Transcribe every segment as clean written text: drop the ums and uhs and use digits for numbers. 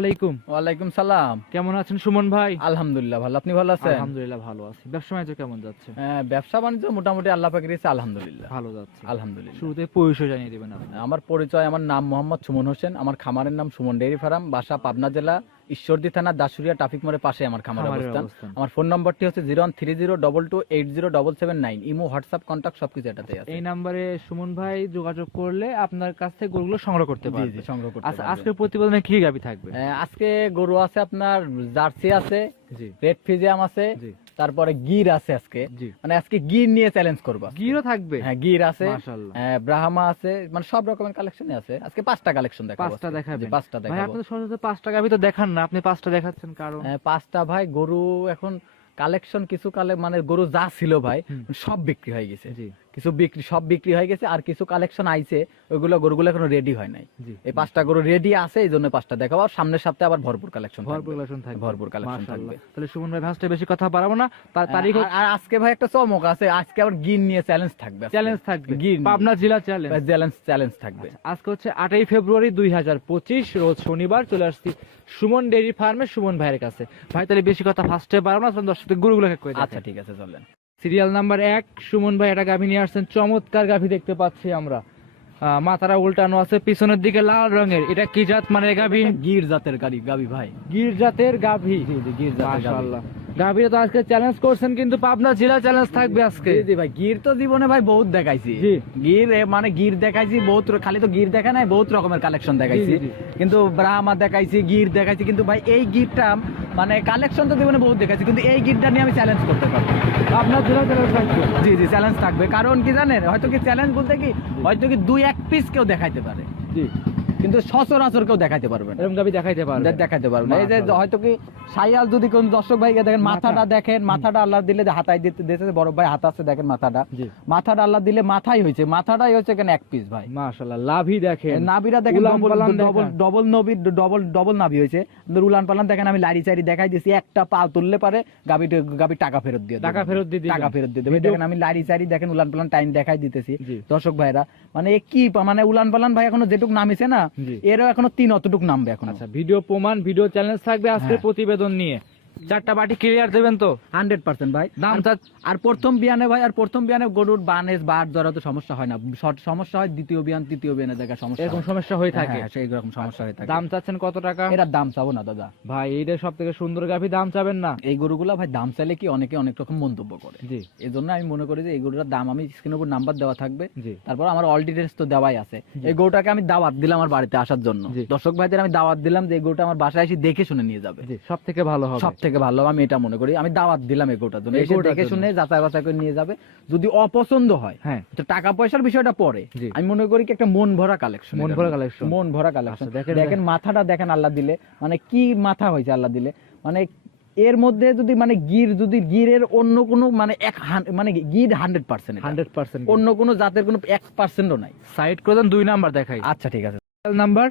আলাইকুম। ওয়ালাইকুম সালাম। কেমন আছেন সুমন ভাই? আলহামদুলিল্লাহ ভালো, আপনি ভালো আছেন? আলহামদুলিল্লাহ ভালো আছি। ব্যবসা বাণিজ্য কেমন যাচ্ছে? ব্যবসা বাণিজ্য মোটামুটি আল্লাহ পাকের ইচ্ছা আলহামদুলিল্লাহ ভালো যাচ্ছে আলহামদুলিল্লাহ। শুরুতে পরিচয় জানিয়ে দিবেন আপনি। আমার পরিচয়, আমার নাম মোহাম্মদ সুমন হোসেন, আমার খামারের নাম সুমন ডেইরি ফার্ম, বাসা পাবনা জেলা ঈশ্বরদী থানা দাসুরিয়া ট্রাফিক মোড়ের পাশে আমার খামারের অবস্থান। আমার ফোন নম্বরটি হচ্ছে 013022807799। ইমো, হোয়াটসঅ্যাপ, কন্টাক্ট সবকিছু এটাতেই আছে। এই নম্বরে সুমন ভাই যোগাযোগ করলে আপনার কাছ থেকে গরুগুলো সংগ্রহ করতে পারবে। জি সংগ্রহ করতে আচ্ছা, পারবেন। আজকের প্রতিবেদনে কি গাভী থাকবে? আজকে গরু আছে আপনার জার্সি আছে, জি রেড ফিজিয়াম আছে, জি তারপরে গির আছে। আজকে জি মানে আজকে গির নিয়ে চ্যালেঞ্জ করবো। গিরও থাকবে? হ্যাঁ গির আছে, মাশাআল্লাহ। ব্রাহ্মা আছে, মানে সব রকমের কালেকশনই আছে। আজকে 5টা কালেকশন দেখাবো। 5টা দেখাবেন? জি, 5টা ভাই দেখাবো। আপনি সহজে 5টা গাভী তো দেখান না, আপনি 5টা দেখাচ্ছেন কারণ? 5টা ভাই গরু এখন কালেকশন কিছু মানে গরু যা ছিল ভাই সব বিক্রি হয়ে গেছে। জি কিছু সব বিক্রি হয়ে গেছে, আর কিছু কালেকশন আইছে, ওইগুলো গরুগুলো এখনো রেডি হয় নাই। জি এই 5টা গরু রেডি আছে, এই জন্য 5টা দেখাবো। আর সামনের সপ্তাহে আবার ভরপুর কালেকশন ভরপুর কালেকশন থাকবে। ভরপুর কালেকশন মাশাআল্লাহ। থাকবে। তাহলে সুমন ভাই ভাষাটা বেশি কথা বাড়াবো না, তার তারিখ আর আজকে ভাই একটা চমক আছে, আজকে আবার গির নিয়ে চ্যালেঞ্জ থাকবে। চ্যালেঞ্জ থাকবে, গির পাবনা জেলা চ্যালেঞ্জ। চ্যালেঞ্জ থাকবে। আজকে হচ্ছে 8ই ফেব্রুয়ারি 2025, রোজ শনিবার। চলে আসছি সুমন ডেইরি ফার্মে সুমন ভাইয়ের কাছে। ভাই তাহলে বেশি কথা ফার্স্টে বাড়াবো না, দর্শকদের গরুগুলোকে করে দেখাই। আচ্ছা ঠিক আছে, চলেন। সিরিয়াল নাম্বার 1 সুমন ভাই একটা গাভী নিয়ে আসছেন, চমৎকার গাভী দেখতে পাচ্ছি আমরা। মাথাটা উল্টানো আছে, পিছনের দিকে লাল রঙের। এটা কি জাত মানে গাভী? গির জাতের গাভী ভাই। গির জাতের গাভী। জি জি, গির জাতের গাভী। মাশাআল্লাহ। গাভীরা তো আজকে চ্যালেঞ্জ করছেন, কিন্তু পাবনা জেলা চ্যালেঞ্জ থাকবে আজকে। জি জি ভাই, গির তো জীবনে ভাই বহুত দেখাইছি। জি। গির মানে গির দেখাইছি বহুত, খালি তো গির দেখা নাই, বহুত রকমের কালেকশন দেখাইছি। জি, জি। কিন্তু ব্রাহ্মা দেখাইছি, গির দেখাইছি, কিন্তু ভাই এই গিরটা মানে কালেকশন তো জীবনে বহুত দেখাইছি, কিন্তু এই গিরটা নিয়ে আমি চ্যালেঞ্জ করতে পারবো। আপনার জেলা চ্যালেঞ্জ থাকবে? জি জি, চ্যালেঞ্জ থাকবে। কারণ কি জানেন, হয়তো কি চ্যালেঞ্জ বলতে কি, হয়তো কি 2-1 পিস কেউ দেখাইতে পারে, জি, কিন্তু সচরাচর কেউ দেখাইতে পারবে না। এরকম গাভী দেখাইতে পারবে? দেখাইতে পারবে না। এই যে মাশাআল্লাহ। হয়তো কি সাইয়াল, যদি কোন দর্শক ভাইকে দেখেন, মাথাটা দেখেন, মাথাটা আল্লাহ দিলে যে হাতায় দিতে, বড় ভাই হাত আছে দেখেন, মাথাটা জি। মাথাটা আল্লাহ দিলে মাথাই হয়েছে, মাথাটাই হচ্ছে কেন 1 পিস ভাই। মাশাআল্লাহ। লাভি দেখেন, নাভিরা দেখেন, উলান পালান দেখেন। ডবল নাভি হয়েছে। উলান পালান দেখেন, আমি লাড়ি চাড়ি দেখাই দিছি, একটা পা তুললে পারে গাবি টাকা ফেরত দিয়ে দেবে। টাকা ফেরত দিয়ে দিবেন? টাকা ফেরত দিয়ে দেবে। দেখেন আমি লাড়ি চাড়ি দেখেন, উলান পালান টাইম দেখাই দিতেছি জি। দর্শক ভাইরা। মানে কি মানে উলান পালান ভাই এখনো যেটুক নামিছে না, জি। এরও এখনো 3 অতটুক নামবে এখন। আচ্ছা, ভিডিও প্রমাণ, ভিডিও চ্যালেঞ্জ থাকবে আজকের হ্যাঁ। প্রতিবেদন নিয়ে। 4টা বাটি ক্লিয়ার দেবেন তো? 100% ভাই। দাম আর প্রথম বিয়ানে ভাই, আর প্রথম বিয়ানে গরুর বানেজ বার ধরা তো সমস্যা হয় না, সমস্যা হয় দ্বিতীয় বিয়ান তৃতীয় বিয়ানে দেখা সমস্যা এরকম হয়। সমস্যা হয়ে থাকে? হ্যাঁ, সেই রকম সমস্যা হয়ে থাকে। দাম চাচ্ছেন কত টাকা? এটার দাম চাবো না দাদা ভাই এইটা সব থেকে সুন্দর গাভী, দাম চাবেন না? এই গরুগুলা ভাই দাম চাইলে কি অনেকে অনেক রকম মন্তব্য করে। জি এই জন্য আমি মনে করি যে এই গরুটার দাম, আমি স্ক্রিনের উপর নাম্বার দেওয়া থাকবে, জি তারপর আমার অল ডিটেলস তো দেওয়াই আছে। এই গরুটাকে আমি দাওয়াত দিলাম আমার বাড়িতে আসার জন্য। জি। দর্শক ভাইদের আমি দাওয়াত দিলাম যে এই গরুটা আমার বাসায় এসে দেখে শুনে নিয়ে যাবে। জি, সব থেকে ভালো হবে। সব থেকে ভালো আমি এটা মনে করি, আমি দাওয়াত দিলাম এই গরুটার জন্য। এই এসে গরুটার দেখে জন্য। শুনে যাচাই বাছাই করে নিয়ে যাবে। যদি অপছন্দ হয়, হ্যাঁ, তো টাকা পয়সার বিষয়টা পরে, জি। আমি মনে করি কি একটা মন ভরা কালেকশন। মন ভরা collection। মন ভরা কালেকশন। আচ্ছা, দেখেন দেখেন মাথাটা দেখেন আল্লাহ দিলে, মানে কি মাথা হয়েছে আল্লাহ দিলে। মানে এর মধ্যে যদি মানে গিরের অন্য কোনো মানে মানে গির 100%, 100%। অন্য কোনো জাতের কোনো 1%ও নাই। সাইড করে দেন, 2 নাম্বার দেখাই। আচ্ছা ঠিক আছে। নাম্বার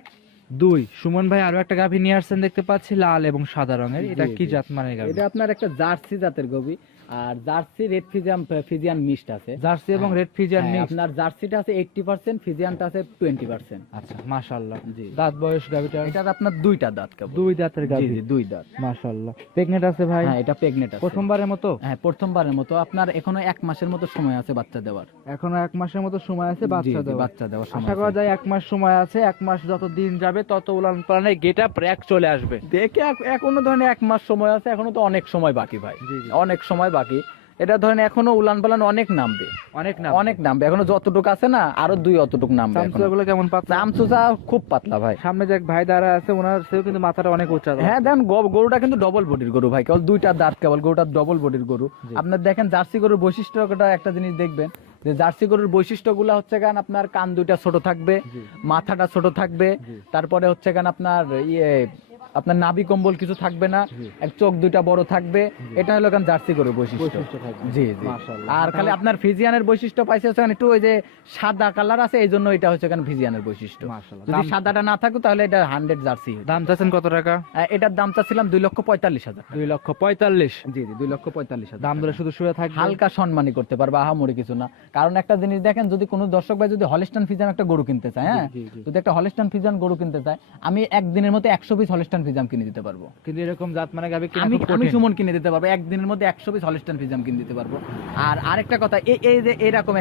2 সুমন ভাই আরো একটা গাভী নিয়ে আসছেন দেখতে পাচ্ছি, লাল এবং সাদা রঙের। এটা জি, কি জি। জাত মানে গাভী? এটা আপনার একটা জার্সি জাতের গবি, আর জার্সি রেড ফিজিয়ান মিক্সড আছে। জার্সি এবং রেড ফিজিয়ান হ্যাঁ, মিক্স। আপনার জার্সিটা আছে 80%, ফিজিয়ানটা আছে 20%। আচ্ছা, মাশাআল্লাহ। জি। দাঁত বয়স গাভীটার? এটার আপনার 2টা দাঁত কেবল। 2 দাঁতের জি গাভী। জি, 2 দাঁত। মাশাআল্লাহ। প্রেগন্যান্ট আছে ভাই? হ্যাঁ, এটা প্রেগনেন্ট আছে। প্রথমবারের মতো? হ্যাঁ, প্রথমবারের মতো। আপনার এখনো 1 মাসের মতো সময় আছে বাচ্চা দেওয়ার। এখনো 1 মাসের মতো সময় আছে জি, বাচ্চা জি, দেওয়ার। বাচ্চা দেওয়ার সময় আশা করা আছে। যায় 1 মাস সময় আছে। 1 মাস যত দিন যাবে তত উলান পালানের গেটআপ র‍্যাক চলে আসবে। দেখে এখনো ধরেন 1 মাস সময় আছে, এখনো তো অনেক সময় বাকি ভাই। জি, জি। অনেক সময় বাকি। এটা ধরেন এখনো উলান পালান অনেক নামবে, অনেক না? অনেক নামবে। এখনো যতটুক আছে না, আরো 2 অতটুক নামবে। চামচুগুলো কেমন পাতলা? চামচুচা খুব পাতলা ভাই। সামনে যে এক ভাই দাঁড়া আছে, ওনার সেও কিন্তু মাথাটা অনেক উঁচা। হ্যাঁ দেন, গরুটা কিন্তু ডবল বডির গরু ভাই, কেবল 2টা দাঁত, কেবল গরুটা ডবল বডির গরু। জি। আপনার দেখেন জার্সি গরুর বৈশিষ্ট্যটা একটা জিনিস দেখবেন, যে জার্সি গরুর বৈশিষ্ট্যগুলো হচ্ছে কেন আপনার কান 2টা ছোট থাকবে, জি। মাথাটা ছোট থাকবে, জি। তারপরে হচ্ছে কেন আপনার আপনার নাভি কম্বল কিছু থাকবে না, জি। এক চোখ 2টা বড় থাকবে। এটা হলো কেন জার্সি গরুর বৈশিষ্ট্য। বৈশিষ্ট্য থাকবে। জি জি। মাশাআল্লাহ। আর খালি আপনার ফিজিয়ানের বৈশিষ্ট্য পাইছে হচ্ছে কেন একটু ওই যে সাদা কালার আছে, এই জন্য এটা হচ্ছে কেন ফিজিয়ানের বৈশিষ্ট্য। মাশাআল্লাহ। যদি সাদাটা না থাকতো তাহলে এটা 100 জার্সি। দাম চাচ্ছেন কত টাকা? এটার দাম চাচ্ছিলাম 2,45,000। 2,45,000। জি জি, 2,45,000। দাম ধরে শুধু শুয়ে থাকবে? হালকা সম্মানই করতে পারবে, আহামরি কিছু না। কারণ একটা জিনিস দেখেন, যদি কোনো দর্শক ভাই যদি হলস্টাইন ফিজিয়ান একটা গরু কিনতে চায়, হ্যাঁ, জি, জি। যদি একটা হলস্টাইন ফিজিয়ান গরু কিনতে চায়, আমি একদিনের মধ্যে 100 পিস হলস্টাইন হলিস্টান ফ্রিজিয়াম কিনে দিতে পারবো। কিন্তু এরকম জাত মানে গাভী কিনা আমি খুব আমি কঠিন। সুমন কিনে দিতে পারবো, একদিনের মধ্যে 100 পিস হলিস্টান ফ্রিজিয়াম কিনে দিতে পারবো। আর আরেকটা কথা, এই যে এরকম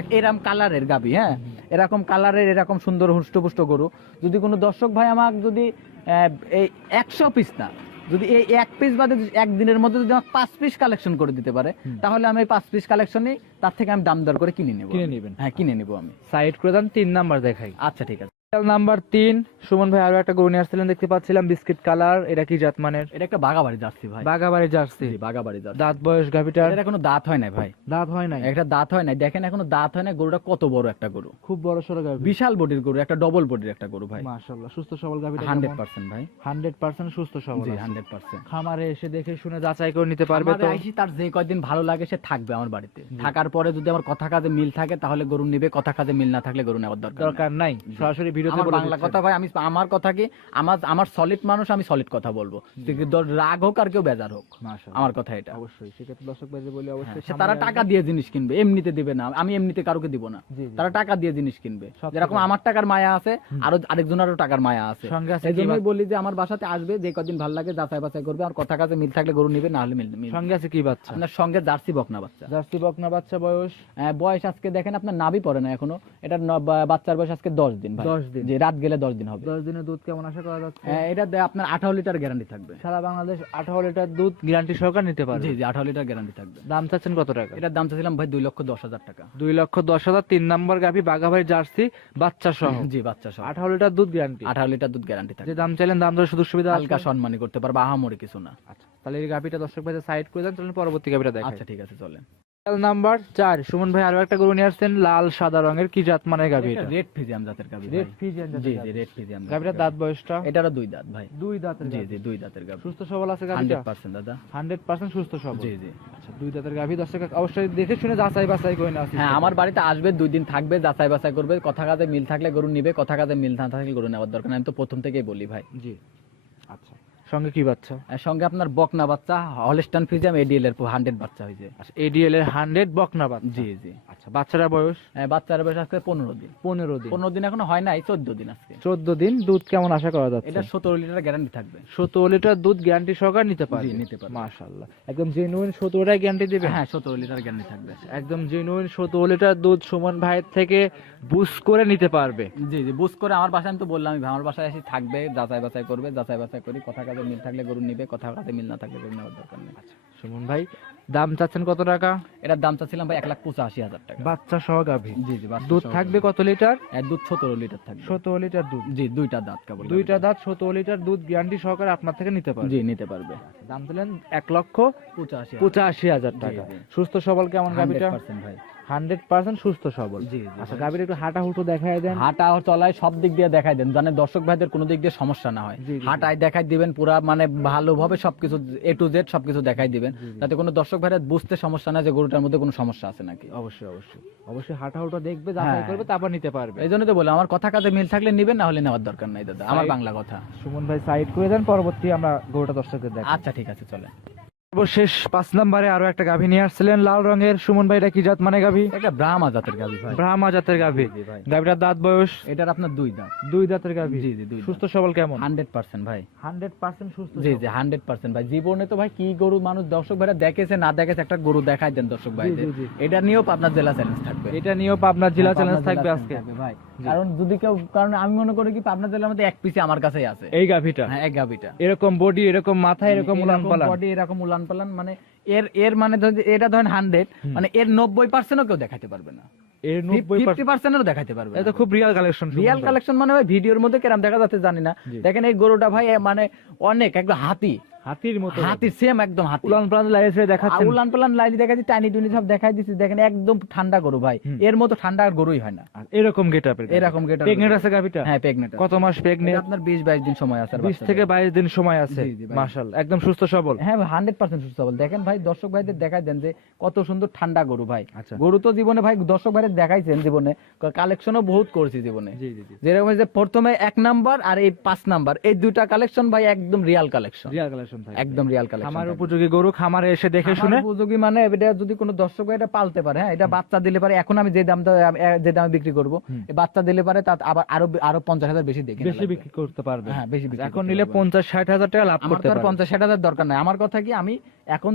কালারের গাভী, হ্যাঁ, এরকম কালারের এরকম সুন্দর হুষ্টপুষ্ট গরু যদি কোনো দর্শক ভাই আমাকে যদি এই 100 পিস না, যদি এই 1 পিস বাদে একদিনের মধ্যে যদি আমাকে 5 পিস কালেকশন করে দিতে পারে, তাহলে আমি 5 পিস কালেকশনই তার থেকে আমি দাম দর করে কিনে নেব। কিনে নেবেন? হ্যাঁ, কিনে নেব আমি। সাইড করে দেন, 3 নাম্বার দেখাই। আচ্ছা ঠিক আছে। নাম্বার 3 সুমন ভাই আরো একটা গরু নিয়ে আসছিলেন, দেখতে পাচ্ছিলাম বিস্কিট কালার। এটা কি জাত মানের? এটা একটা বাগাবাড়ি জার্সি ভাই। বাগাবাড়ি জার্সি। জি, বাগাবাড়ি জার্সি। দাঁত বয়স গাভীটার? এটা কোনো দাঁত হয় না ভাই, দাঁত হয় নাই? একটা দাঁত হয় না, দেখেন এখনো দাঁত হয় না। গরুটা কত বড় একটা গরু, খুব বড় সড়ো গাভী, বিশাল বডির গরু, একটা ডবল বডির একটা গরু ভাই। মাশাআল্লাহ। সুস্থ সবল গাভীটা? 100% ভাই। 100% সুস্থ সবল জি, আছে। 100%। খামারে এসে দেখে শুনে যাচাই করে নিতে পারবে তো? আইসি তার যে কয়দিন ভালো লাগে সে থাকবে আমার বাড়িতে। থাকার পরে যদি আমার কথা কাজে মিল থাকে তাহলে গরু নিবে, কথা কাজে মিল না থাকলে গরু নেওয়ার দরকার দরকার নাই, সরাসরি ভিডিওতে আমার বলে বাংলা দিচ্ছেন। কথা ভাই, আমি আমার কথা কি, আমার সলিড মানুষ, আমি সলিড কথা বলবো। রাগ হোক আর কেউ বেজার হোক, মাশাআল্লাহ। আমার কথা এটা। অবশ্যই সেক্ষেত্রে দর্শক ভাইদের বলি অবশ্যই সে তারা টাকা দিয়ে জিনিস কিনবে, এমনিতে দিবে না, আমি এমনিতে কারোকে দিব না। জি, জি। তারা টাকা দিয়ে জিনিস কিনবে, সব যেরকম থেকে। আমার টাকার মায়া আছে, আরো আরেকজনেরও টাকার মায়া আছে। সঙ্গে আছে এই কি জন্যই বলি যে আমার বাসাতে আসবে, যে কদিন ভালো লাগে যাচাই বাছাই করবে, আর কথা কাজে মিল থাকলে গরু নিবে, না হলে মিল। সঙ্গে আছে কি বাচ্চা? আপনার সঙ্গে জার্সি বকনা বাচ্চা। জার্সি বকনা বাচ্চা, বয়স? বয়স আজকে দেখেন আপনার নাভি পড়ে না এখনো, এটা বাচ্চার বয়স আজকে 10 দিন ভাই। 10 দিন? যে রাত গেলে 10 দিন হবে। 10 দিনের দুধ কেমন আশা করা যাচ্ছে? এটা আপনার 18 লিটার গ্যারান্টি থাকবে। সারা বাংলাদেশ 18 লিটার দুধ গ্যারান্টি সহকারে নিতে পারবে? জি জি, 18 লিটার গ্যারান্টি থাকবে। দাম চাচ্ছেন কত টাকা? এটার দাম চাইছিলাম ভাই 2,10,000 টাকা। 2,10,000। 3 নম্বর গাভী, বাগাবাড়ি জার্সি, বাচ্চা সহ? জি, বাচ্চা সহ। 18 লিটার দুধ গ্যারান্টি? 18 লিটার দুধ গ্যারান্টি থাকবে। যে দাম চাইলেন দাম দরে সুযোগ সুবিধা হালকা আছে? সম্মানী করতে পারবে, আহামরি কিছু না। আচ্ছা, তাহলে এই গাভীটা দর্শক ভাইদের সাইড করে দেন, চলুন পরবর্তী গাভীটা দেখাই। আচ্ছা ঠিক আছে, চলেন। নাম্বার 4 সুমন ভাই আরো একটা গরু নিয়ে আসছেন, লাল সাদা রঙের। কি জাত মানের গাভী এটা? রেড ফিজিয়াম জাতের গাভী। রেড ফিজিয়ান জাতের জি গাভী। জি, রেড ফিজিয়াম। গাভীটার দাঁত বয়সটা? এটারও 2 দাঁত ভাই। 2 দাঁতের জি গাভী। জি, 2 দাঁতের গাভী। সুস্থ সবল আছে গাভীটা? 100% দাদা। 100% সুস্থ সবল? জি জি। আচ্ছা, 2 দাঁতের গাভী, দর্শক অবশ্যই দেখে শুনে যাচাই বাছাই করে না? হ্যাঁ, আমার বাড়িতে আসবে, 2 দিন থাকবে, যাচাই বাছাই করবে, কথা কাজে মিল থাকলে গরু নিবে, কথা কাজে মিল না থাকলে গরু নেওয়ার দরকার নেই। আমি তো প্রথম থেকেই বলি ভাই। জি। আচ্ছা, সঙ্গে কি বাচ্চা? এর সঙ্গে আপনার বকনা বাচ্চা, হলস্টাইন ফ্রিজিয়াম, এডিএল এর 100 বাচ্চা হয়েছে। আচ্ছা, এডিএল এর 100 বকনা বাচ্চা? জি জি। আচ্ছা, বাচ্চারা বয়স? বাচ্চার বয়স আজকে 15 দিন। 15 দিন? 15 দিন এখনো হয় নাই, 14 দিন আজকে। 14 দিন। দুধ কেমন আশা করা যাচ্ছে? এটা 17 লিটার গ্যারান্টি থাকবে। 17 লিটার দুধ গ্যারান্টি সহকারে নিতে পারবে? জি, নিতে পারবে। মাশাআল্লাহ, একদম জেনুইন 17টাই গ্যারান্টি দিবে? হ্যাঁ, 17 লিটার গ্যারান্টি থাকবে। একদম জেনুইন 17 লিটার দুধ সুমন ভাইয়ের থেকে বুস করে নিতে পারবে? জি জি, বুঝ করে আমার বাসায়, আমি তো বললাম আমার বাসায় এসে থাকবে, যাচাই বাছাই করবে, যাচাই বাছাই করি, কথা কাজে মিল থাকলে গরু নিবে, কথা কাজে মিল না থাকলে গরু নেওয়ার দরকার নেই। সুমন ভাই দাম চাচ্ছেন কত টাকা? এটার দাম চাচ্ছিলাম ভাই 1,85,000 টাকা। বাচ্চা সহ গাভী? জি জি, বাচ্চা দুধ সহ থাকবে গাভী। কত লিটার? দুধ 17 লিটার থাকবে। 17 লিটার দুধ? জি, 2টা দাঁত কেবল। 2টা দাঁত, 17 লিটার দুধ গ্যারান্টি সহকারে আপনার থেকে নিতে পারবে? জি, নিতে পারবে। দাম দিলেন 1,85,000 85,000 টাকা। জি, জি। সুস্থ সবল কেমন গাভীটা? 100% ভাই। 100% সুস্থ সবল? জি, জি। আচ্ছা, গাভীর একটু হাঁটা হুটো দেখায় দেন। হাঁটা চলায় সব দিক দিয়ে দেখাই দেন, জানেন দর্শক ভাইদের কোনো দিক দিয়ে সমস্যা না হয়। জি, জি, হাঁটায় দেখাই দিবেন পুরা, মানে ভালোভাবে সবকিছু A to Z সবকিছু দেখাই দিবেন, যাতে কোনো দর্শক ভাইরা বুঝতে সমস্যা না যে গরুটার মধ্যে কোনো সমস্যা আছে নাকি। অবশ্যই অবশ্যই অবশ্যই হাঁটা হুটো দেখবে, যাচাই হ্যাঁ। করবে, তারপর নিতে পারবে। এই জন্য তো বলে আমার কথা কাজে মিল থাকলে নিবেন, না হলে নেওয়ার দরকার নাই দাদা, আমার বাংলা কথা। সুমন ভাই সাইড করে দেন, পরবর্তী আমরা গরুটা দর্শকদের দেখাই। আচ্ছা ঠিক আছে, চলে। সর্বশেষ 5 নম্বরে আরো একটা গাভী নিয়ে আসছিলেন, লাল রঙের। সুমন ভাই এটা কি জাত মানে গাভী? এটা ব্রাহ্মা জাতের গাভী ভাই। ব্রাহ্মা জাতের গাভী? জি ভাই। গাভীটার দাঁত বয়স? এটার আপনার 2 দাঁত। 2 দাঁতের গাভী? জি জি, 2 সুস্থ সবল কেমন? 100% ভাই। 100% সুস্থ জি সবল? জি, 100% ভাই। জীবনে তো ভাই কি গরু মানুষ দর্শক ভাইরা দেখেছে না দেখেছে, একটা গরু দেখাই দেন দর্শক ভাইদের। জি, জি। এটা নিয়েও আপনার জেলা চ্যালেঞ্জ থাকবে। এটা নিয়েও পাবনা জেলা হ্যাঁ, চ্যালেঞ্জ পাবনা থাকবে জেলা আজকে থাকবে ভাই। কারণ যদি কেউ, কারণ আমি মনে করি কি পাবনা জেলার মধ্যে 1 পিসি আমার কাছেই আছে এই গাভীটা? হ্যাঁ, এক গাভীটা। এরকম বডি, এরকম মাথা, এরকম উলান পালান? বডি, এরকম উলান পালান, মানে এর মানে এটা ধরেন 100, মানে এর 90%ও কেউ দেখাতে পারবে না, এর 90% 50%ও দেখাতে পারবে না। এটা খুব রিয়াল কালেকশন। রিয়াল কালেকশন মানে ভাই ভিডিওর মধ্যে কেরাম দেখা যাচ্ছে জানি না। জি। দেখেন এই গরুটা ভাই মানে অনেক একদম হাতি, হাতির মতো? হাতি সেম একদম হাতি। উলান পালান লাইসে দেখাচ্ছেন? উলান পালান লাইলি দেখাচ্ছি, টাইনি টুনি সব দেখাই দিচ্ছি, দেখেন একদম ঠান্ডা গরু ভাই। এর মতো ঠান্ডা আর গরুই হয় না। আর এরকম গেটআপের? এরকম গেটআপ। প্রেগন্যান্ট আছে গাভীটা? হ্যাঁ, প্রেগন্যান্ট। কত মাস প্রেগন্যান্ট? আপনার 20-22 দিন সময় আছে। 20 থেকে 22 দিন সময় আছে? জি, জি ভাই। মাশাআল্লাহ, একদম সুস্থ সবল? হ্যাঁ, 100% সুস্থ সবল। দেখেন ভাই দর্শক ভাইদের দেখাই দেন যে কত সুন্দর ঠান্ডা গরু ভাই। আচ্ছা। গরু তো জীবনে ভাই দর্শক ভাইদের দেখাইছেন, জীবনে কালেকশনও বহুত করেছি জীবনে। জি জি জি। যেরকম যে প্রথমে 1 নাম্বার আর এই 5 নাম্বার, এই 2টা কালেকশন ভাই একদম Real collection. Real collection? Collection থাকে, একদম রিয়াল কালেকশন। খামার উপযোগী গরু, খামারে এসে দেখে শুনে উপযোগী মানে এটা যদি কোনো দর্শক ভাই এটা পালতে পারে, হ্যাঁ, এটা বাচ্চা দিলে পারে, এখন আমি যে দামে বিক্রি করবো, এই বাচ্চা দিলে পারে তা আবার আরো 50,000 বেশি দেখে বেশি বিক্রি করতে পারবে। হ্যাঁ, বেশি বিক্রি এখন করতে নিলে পারবো। 50-60 হাজার টাকা লাভ আমার করতে তো আর পারবে। 50-60,000 দরকার নাই। আমার কথা কি, আমি এখন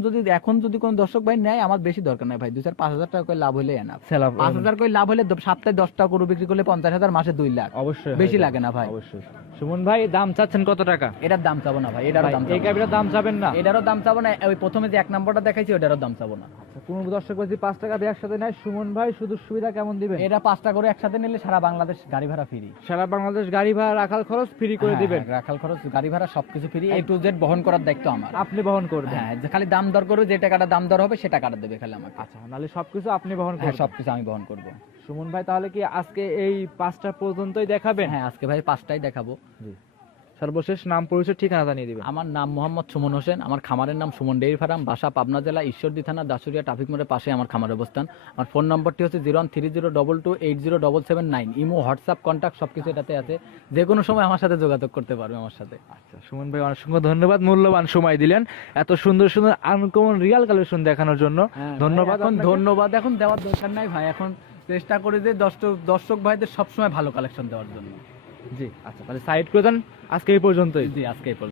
যদি কোনো দর্শক ভাই নেয়, আমার বেশি দরকার নাই ভাই, 2-4-5,000 টাকা করে লাভ হলে এনাফ। 5,000 করে লাভ হলে সপ্তাহে 10টা গরু বিক্রি করলে 50,000, মাসে 2 লাখ। অবশ্যই বেশি হয় লাগে না ভাই। অবশ্যই। সুমন ভাই দাম চাচ্ছেন কত টাকা? এটার দাম চাবো না ভাই, এটারও ভাই, দাম এই চাবো না। গাবিটার দাম চাবেন না? এটারও দাম চাবো না, ওই প্রথমে যে 1 নম্বরটা দেখাইছি ওটারও দাম চাবো না। কোন দর্শক যদি 5 টাকা দিয়ে একসাথে নেয়, সুমন ভাই শুধু সুবিধা কেমন দিবেন? এটা 5টা করে একসাথে নিলে সারা বাংলাদেশ গাড়ি ভাড়া ফ্রি। সারা বাংলাদেশ গাড়ি ভাড়া, রাখাল খরচ ফ্রি করে দিবেন। রাখাল খরচ, গাড়ি ভাড়া সবকিছু ফ্রি, A to Z বহন করার দায়িত্ব আমার। আপনি বহন করবেন? হ্যাঁ, যে খালি দাম দর করবে, যে টাকাটা দাম দর হবে সে টাকাটা দেবে খালি আমাকে। আচ্ছা, নাহলে সবকিছু আপনি বহন হ্যাঁ, করবেন? সবকিছু আমি বহন করব। সুমন ভাই তাহলে কি আজকে এই 5টা পর্যন্তই দেখাবেন? হ্যাঁ, আজকে ভাই 5টাই দেখাবো। জি। সর্বশেষ নাম, পরিচয়, ঠিকানা জানিয়ে দিবেন। আমার নাম মোহাম্মদ সুমন হোসেন, আমার খামারের নাম সুমন ডেইরি ফার্ম, বাসা পাবনা জেলা ঈশ্বরদী থানা দাসুরিয়া ট্রাফিক মোড়ের পাশে আমার খামারের অবস্থান। আমার ফোন নম্বরটি হচ্ছে 013022807779। ইমো, হোয়াটসঅ্যাপ, কন্ট্যাক্ট সবকিছু এটাতে আছে, যে কোনো সময় আমার সাথে যোগাযোগ করতে পারবে আমার সাথে। আচ্ছা সুমন ভাই, অসংখ্য ধন্যবাদ, মূল্যবান সময় দিলেন এত সুন্দর সুন্দর আনকমন রিয়াল কালেকশন দেখানোর জন্য। ধন্যবাদ। এখন আপনাকে। ধন্যবাদ এখন দেওয়ার দরকার নাই ভাই, এখন চেষ্টা করি যে দর্শক ভাইদের সবসময় ভালো কালেকশন দেওয়ার জন্য। জি, আচ্ছা তাহলে সাইড করে দেন, আজকে এই পর্যন্তই। জি, আজকে এই পর্যন্ত।